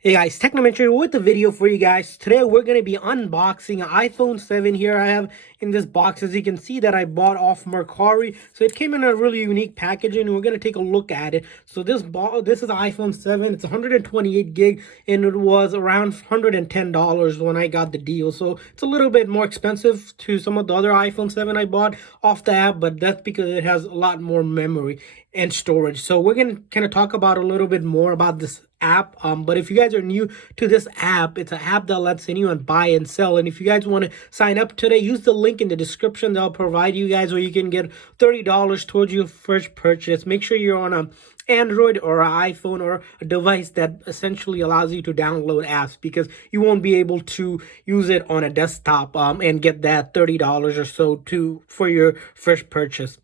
Hey guys, Technomentary with a video for you guys. Today we're going to be unboxing an iPhone 7 here. I have in this box, as you can see, that I bought off Mercari. So it came in a really unique packaging and we're going to take a look at it. So this is an iPhone 7. It's 128 gig and it was around $110 when I got the deal. So it's a little bit more expensive to some of the other iPhone 7 I bought off the app, but that's because it has a lot more memory and storage. So we're going to kind of talk about a little bit more about this app. But if you guys are new to this app, it's an app that lets anyone buy and sell. And if you guys want to sign up today, use the link in the description that I'll provide you guys, where you can get $30 towards your first purchase. Make sure you're on a Android or an iPhone or a device that essentially allows you to download apps, because you won't be able to use it on a desktop and get that $30 or so for your first purchase.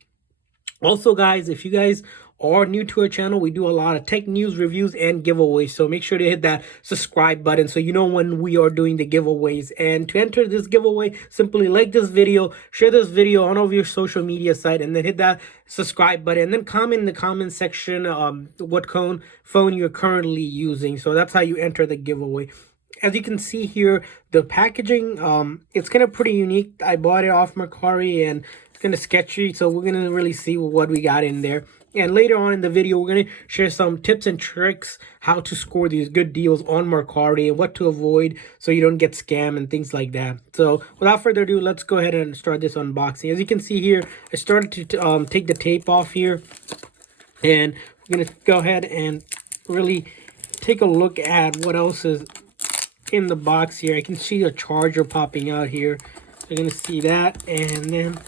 Also, guys, if you guys are new to our channel, we do a lot of tech news, reviews, and giveaways. So make sure to hit that subscribe button so you know when we are doing the giveaways. And to enter this giveaway, simply like this video, share this video on all of your social media site, and then hit that subscribe button. And then comment in the comment section what phone you're currently using. So that's how you enter the giveaway. As you can see here, the packaging, it's kind of pretty unique. I bought it off Mercari and it's kind of sketchy, so we're going to really see what we got in there. And later on in the video, we're going to share some tips and tricks how to score these good deals on Mercari and what to avoid so you don't get scammed and things like that. So without further ado, let's go ahead and start this unboxing. As you can see here, I started to take the tape off here, and we're going to go ahead and really take a look at what else is in the box here. I can see a charger popping out here. You're going to see that, and then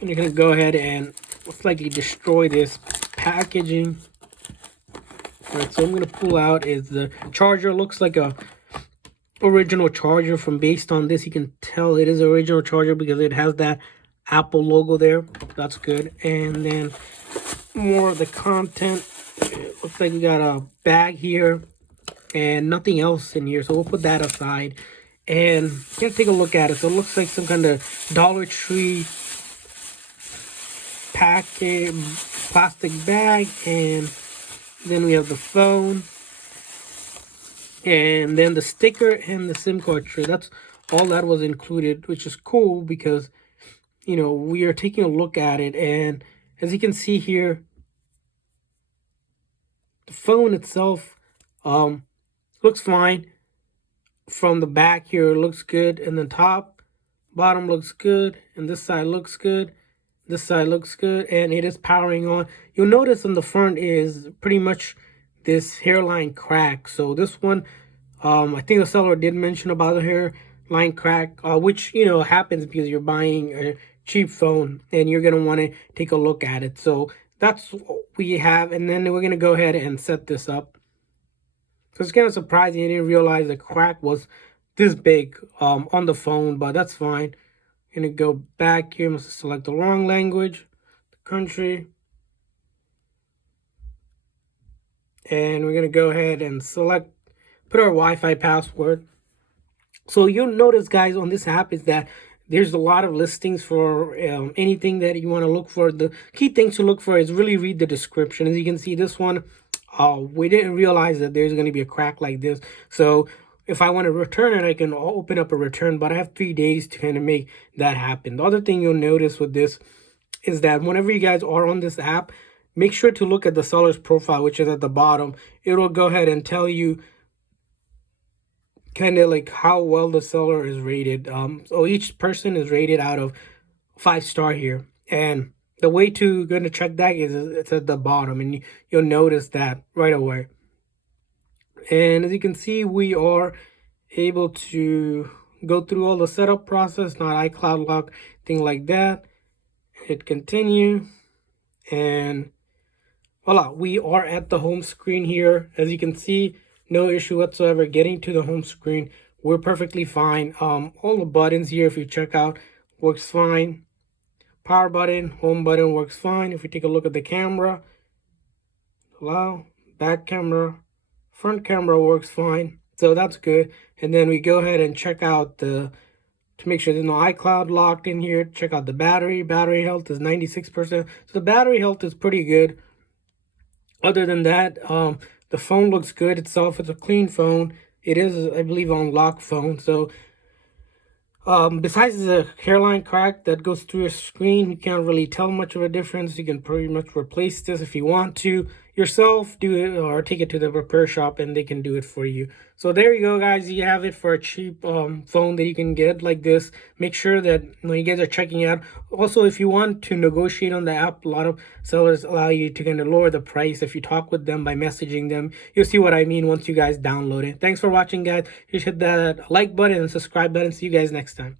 I'm going to go ahead and most likely destroy this packaging. All right, so I'm going to pull out is the charger. Looks like a original charger. From based on this, you can tell it is an original charger because it has that Apple logo there. That's good. And then more of the content. It looks like we got a bag here and nothing else in here, so we'll put that aside and gonna take a look at it. So it looks like some kind of Dollar Tree packet plastic bag, and then we have the phone, and then the sticker and the SIM card tray. That's all that was included, which is cool because, you know, we are taking a look at it, and as you can see here, the phone itself looks fine. From the back here, it looks good, and the top, bottom looks good, and this side looks good. This side looks good, and it is powering on. You'll notice on the front is pretty much this hairline crack. So this one, I think the seller did mention about the hairline crack, which, you know, happens because you're buying a cheap phone and you're gonna want to take a look at it. So that's what we have, and then we're gonna go ahead and set this up. So it's kind of surprising. I didn't realize the crack was this big on the phone, but that's fine. I'm going to go back here. Must select the wrong language, the country. And we're going to go ahead and put our Wi-Fi password. So you'll notice, guys, on this app is that there's a lot of listings for anything that you want to look for. The key thing to look for is really read the description. As you can see, this one, we didn't realize that there's going to be a crack like this. So if I want to return it, I can open up a return, but I have 3 days to kind of make that happen. The other thing you'll notice with this is that whenever you guys are on this app, make sure to look at the seller's profile, which is at the bottom. It'll go ahead and tell you kind of like how well the seller is rated. So each person is rated out of 5-star here, and the way to gonna check that is it's at the bottom, and you'll notice that right away. And as you can see, we are able to go through all the setup process, not iCloud lock, thing like that. Hit continue, and voila, we are at the home screen here. As you can see, no issue whatsoever getting to the home screen. We're perfectly fine. All the buttons here, if you check out, works fine. Power button, home button works fine. If we take a look at the camera, allow, back camera, front camera works fine. So that's good. And then we go ahead and check out to make sure there's no iCloud locked in here. Check out the battery. Battery health is 96%. So the battery health is pretty good. Other than that, The phone looks good itself. It's a clean phone. It is, I believe, on lock phone. So besides the hairline crack that goes through your screen, you can't really tell much of a difference. You can pretty much replace this if you want to yourself, do it or take it to the repair shop and they can do it for you. So there you go, guys. You have it for a cheap phone that you can get like this. Make sure that you guys are checking out. Also, if you want to negotiate on the app, a lot of sellers allow you to kind of lower the price if you talk with them by messaging them. You'll see what I mean once you guys download it. Thanks for watching, guys. You should hit that like button and subscribe button. See you guys next time.